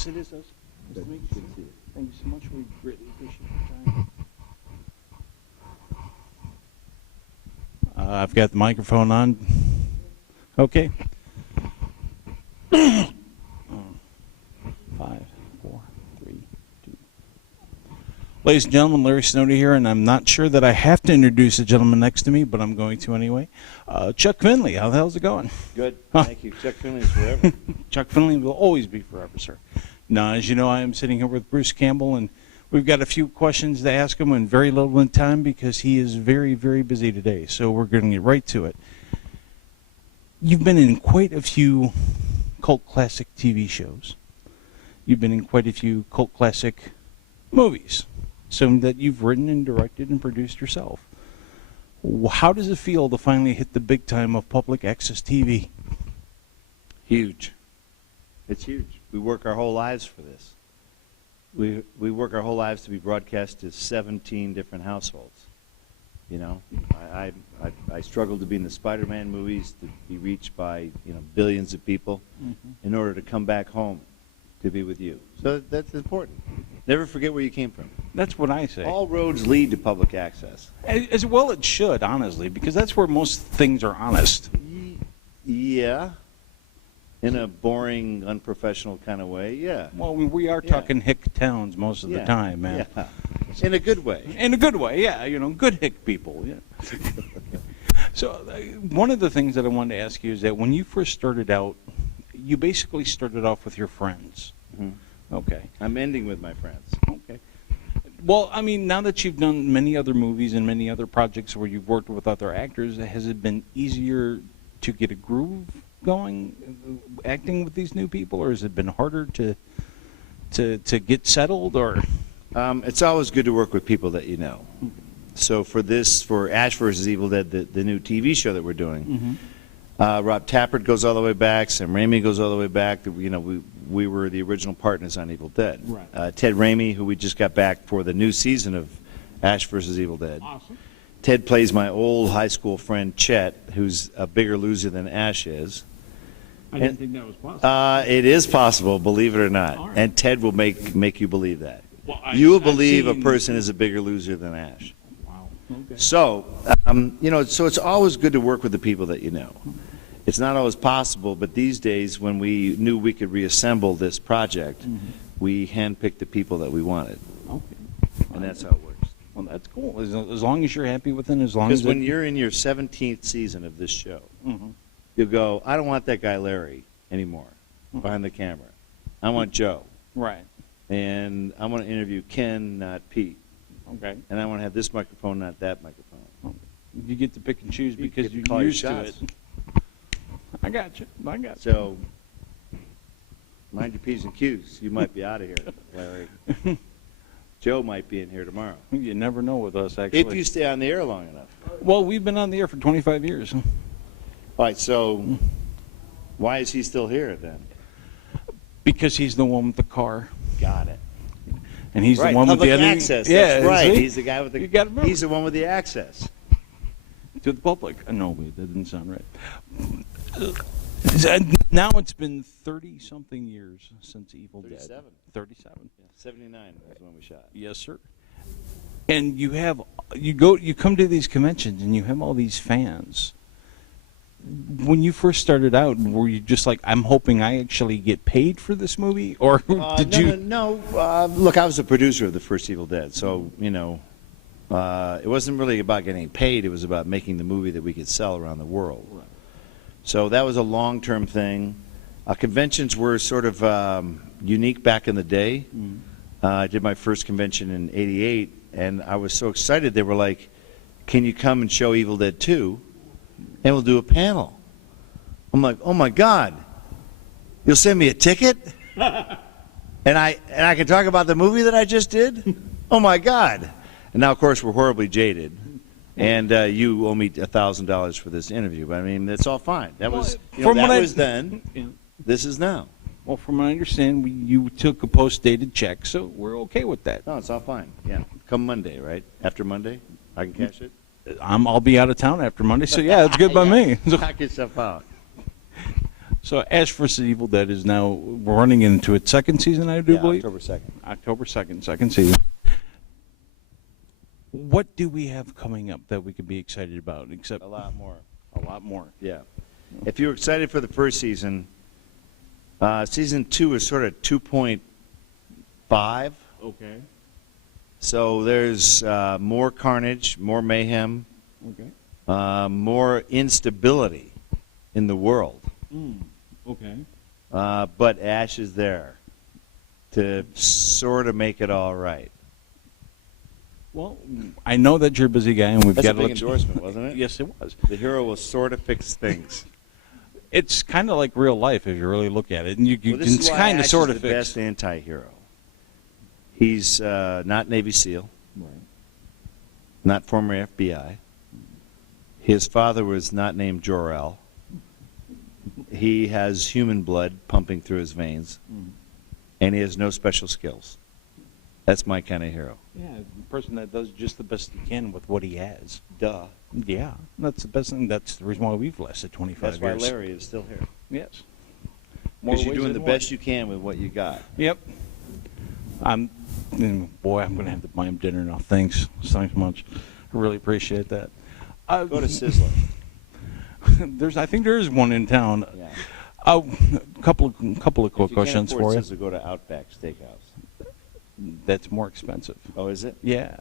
Yes, it is us. Nice to meet you. Good to see you. Thank you so much. We greatly appreciate your time. I've got the microphone on. Okay. 5, 4, 3, 2. Ladies and gentlemen, Larry Snowdy here, and I'm not sure that I have to introduce the gentleman next to me, but I'm going to anyway. Chuck Finley, how the hell's it going? Good. Thank you. Chuck Finley is forever. Chuck Finley will always be forever, sir. Now, as you know, I am sitting here with Bruce Campbell, and we've got a few questions to ask him in very little time because he is very, very busy today. So we're going to get right to it. You've been in quite a few cult classic TV shows. You've been in quite a few cult classic movies, some that you've written and directed and produced yourself. How does it feel to finally hit the big time of public access TV? Huge. It's huge. We work our whole lives for this. We work our whole lives to be broadcast to 17 different households. You know, I struggled to be in the Spider-Man movies, to be reached by, you know, billions of people in order to come back home to be with you. So that's important. Never forget where you came from. That's what I say. All roads lead to public access. As well it should, honestly, because that's where most things are honest. Yeah. In a boring, unprofessional kind of way, yeah. Well, we are talking hick towns most of the time, man. Yeah. In a good way. In a good way, yeah. You know, good hick people, yeah. So one of the things that I wanted to ask you is that when you first started out, you basically started off with your friends. Mm-hmm. Okay. I'm ending with my friends. Okay. Well, I mean, now that you've done many other movies and many other projects where you've worked with other actors, has it been easier to get a groove going, acting with these new people, or has it been harder to get settled, or? It's always good to work with people that you know. So for Ash vs. Evil Dead, the new TV show that we're doing, Rob Tappert goes all the way back, Sam Raimi goes all the way back. You know, we were the original partners on Evil Dead. Right. Ted Raimi, who we just got back for the new season of Ash vs. Evil Dead. Awesome. Ted plays my old high school friend Chet, who's a bigger loser than Ash is. I didn't think that was possible. It is possible, believe it or not. All right. And Ted will make you believe that. Well, You will believe a person is a bigger loser than Ash. Wow. Okay. So, you know, so it's always good to work with the people that you know. It's not always possible, but these days, when we knew we could reassemble this project, we handpicked the people that we wanted. Okay. And that's how it works. Well, that's cool. As long as you're happy with it, as long as Because when you're in your 17th season of this show, Mhm. you go, I don't want that guy Larry anymore behind the camera. I want Joe. Right. And I want to interview Ken, not Pete. Okay. And I want to have this microphone, not that microphone. You get to pick and choose You because get to you're call your used to it. shots. I got you. I got you. So, mind your P's and Q's. You might be out of here, Larry. Joe might be in here tomorrow. You never know with us, actually. If you stay on the air long enough. Well, we've been on the air for 25 years. All right, so why is he still here then? Because he's the one with the car. Got it. And he's Right, the one with public the access. Yeah, That's right. see? He's the guy with the. You gotta remember. He's the one with the access. To the public. No, wait, that didn't sound right. Now it's been 30-something years since Evil 37. Dead. 37. Yeah, 79 was when we shot. Yes, sir. And you come to these conventions and you have all these fans. When you first started out, were you just like, I'm hoping I actually get paid for this movie, or did you? No. Look, I was a producer of the first Evil Dead, so you know, it wasn't really about getting paid. It was about making the movie that we could sell around the world. Right. So that was a long-term thing. Conventions were sort of unique back in the day. I did my first convention in '88, and I was so excited. They were like, "Can you come and show Evil Dead 2? And we'll do a panel." I'm like, "Oh my God, you'll send me a ticket, and I can talk about the movie that I just did? Oh my God!" And now, of course, we're horribly jaded, and you owe me $1,000 for this interview. But I mean, that's all fine. That was then. Yeah. This is now. Well, from what I understand, you took a post-dated check, so we're okay with that. No, it's all fine. Yeah, come Monday, right? After Monday, I can cash it. I'll be out of town after Monday, so yeah, it's good by me. Knock yourself out. So Ash vs. Evil Dead is now running into its second season, I do believe? October 2nd. October 2nd, second season. What do we have coming up that we could be excited about? Except A lot more. a lot more. Yeah. If you were excited for the first season, season 2 is sort of 2.5. Okay. So there's more carnage, more mayhem, Okay. more instability in the world. Okay. But Ash is there to sort of make it all right. Well, I know that you're a busy guy, and we've That's got a to big let you- endorsement, wasn't it? Yes, it was. The hero will sort of fix things. It's kind of like real life if you really look at it, and you Well, can this is why kind of Ash sort is of the fix. best anti-hero. He's not Navy SEAL, Right. not former FBI. His father was not named Jor-El. He has human blood pumping through his veins, and he has no special skills. That's my kind of hero. Yeah, the person that does just the best he can with what he has. Duh. Yeah, that's the best thing. That's the reason why we've lasted 25 That's why years. Larry is still here. Yes. Because you're ways doing than the one. best you can with what you got. Yep. Boy, I'm going to have to buy him dinner now. Thanks. Thanks much. I really appreciate that. Go to Sizzler. I think there is one in town. Yeah. A couple of quick If you questions can't afford for you. Sizzler, go to Outback Steakhouse. That's more expensive. Oh, is it? Yeah.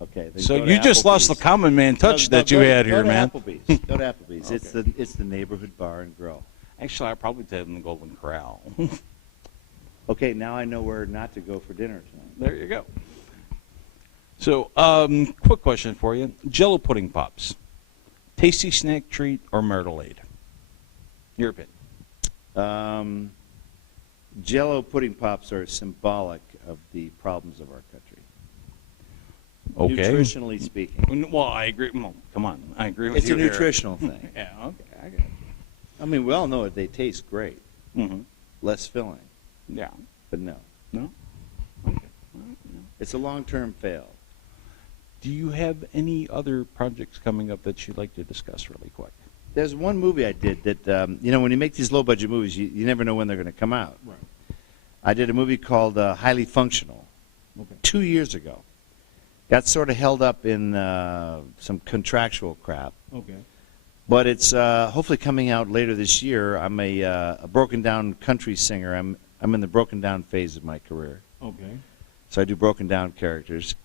Okay. then So go to you just lost the Applebee's. common man touch No, that you go to- had here, go to man. Applebee's. Go to Applebee's. Okay. It's the neighborhood bar and grill. Actually, I'll probably take him the Golden Corral. Okay, now I know where not to go for dinner tonight. There you go. So, quick question for you: Jello pudding pops, tasty snack treat or Myrtleade? Your opinion. Jello pudding pops are symbolic of the problems of our country. Okay. Nutritionally speaking. Well, I agree. Well, come on, I agree with It's you a here. nutritional thing. Yeah. Okay. I got I mean, we all know it. They taste great. you. Mm-hmm. Less filling. Yeah. But no. No. Okay. All right, yeah. It's a long-term fail. Do you have any other projects coming up that you'd like to discuss really quick? There's one movie I did that, when you make these low-budget movies, you never know when they're going to come out. Right. I did a movie called Highly Functional Okay. 2 years ago. Got sort of held up in some contractual crap. Okay. But it's hopefully coming out later this year. I'm a broken-down country singer. I'm in the broken-down phase of my career. Okay. So I do broken-down characters.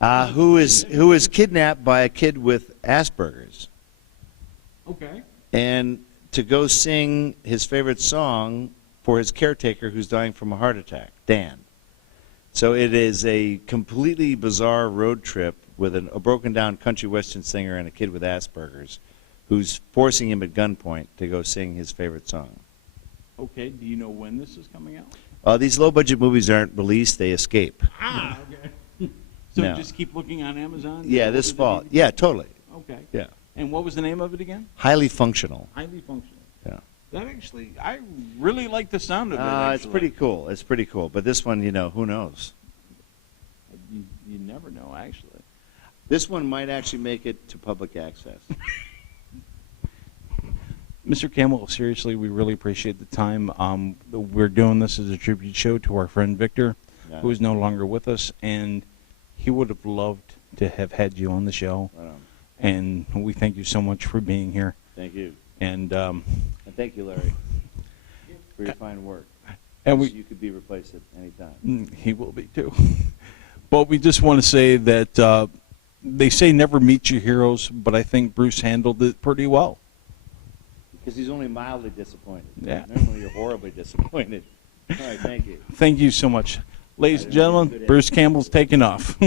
Who is kidnapped by a kid with Asperger's. Okay. And to go sing his favorite song for his caretaker who's dying from a heart attack, Dan. So it is a completely bizarre road trip with a broken-down country western singer and a kid with Asperger's who's forcing him at gunpoint to go sing his favorite song. Okay. Do you know when this is coming out? These low-budget movies aren't released, they escape. Ah. Okay. So No. just keep looking on Amazon. Yeah, What this was the fall. DVD? Yeah, totally. Okay. Yeah. And what was the name of it again? Highly Functional. Highly Functional. Yeah. That actually, I really like the sound of it. It's pretty cool. It's pretty cool. But this one, who knows? You never know, actually. This one might actually make it to public access. Mr. Campbell, seriously, we really appreciate the time. We're doing this as a tribute show to our friend Victor, Yeah. who is no longer with us, and he would have loved to have had you on the show. Right on. And we thank you so much for being here. Thank you. And And thank you, Larry, for your fine work. and You could be replaced at any time. he will be too. But we just want to say that they say never meet your heroes, but I think Bruce handled it pretty well. Because he's only mildly disappointed. Yeah. Normally you're horribly disappointed. All right, thank you. Thank you so much. Ladies and Good gentlemen, day. Bruce Campbell's taking off.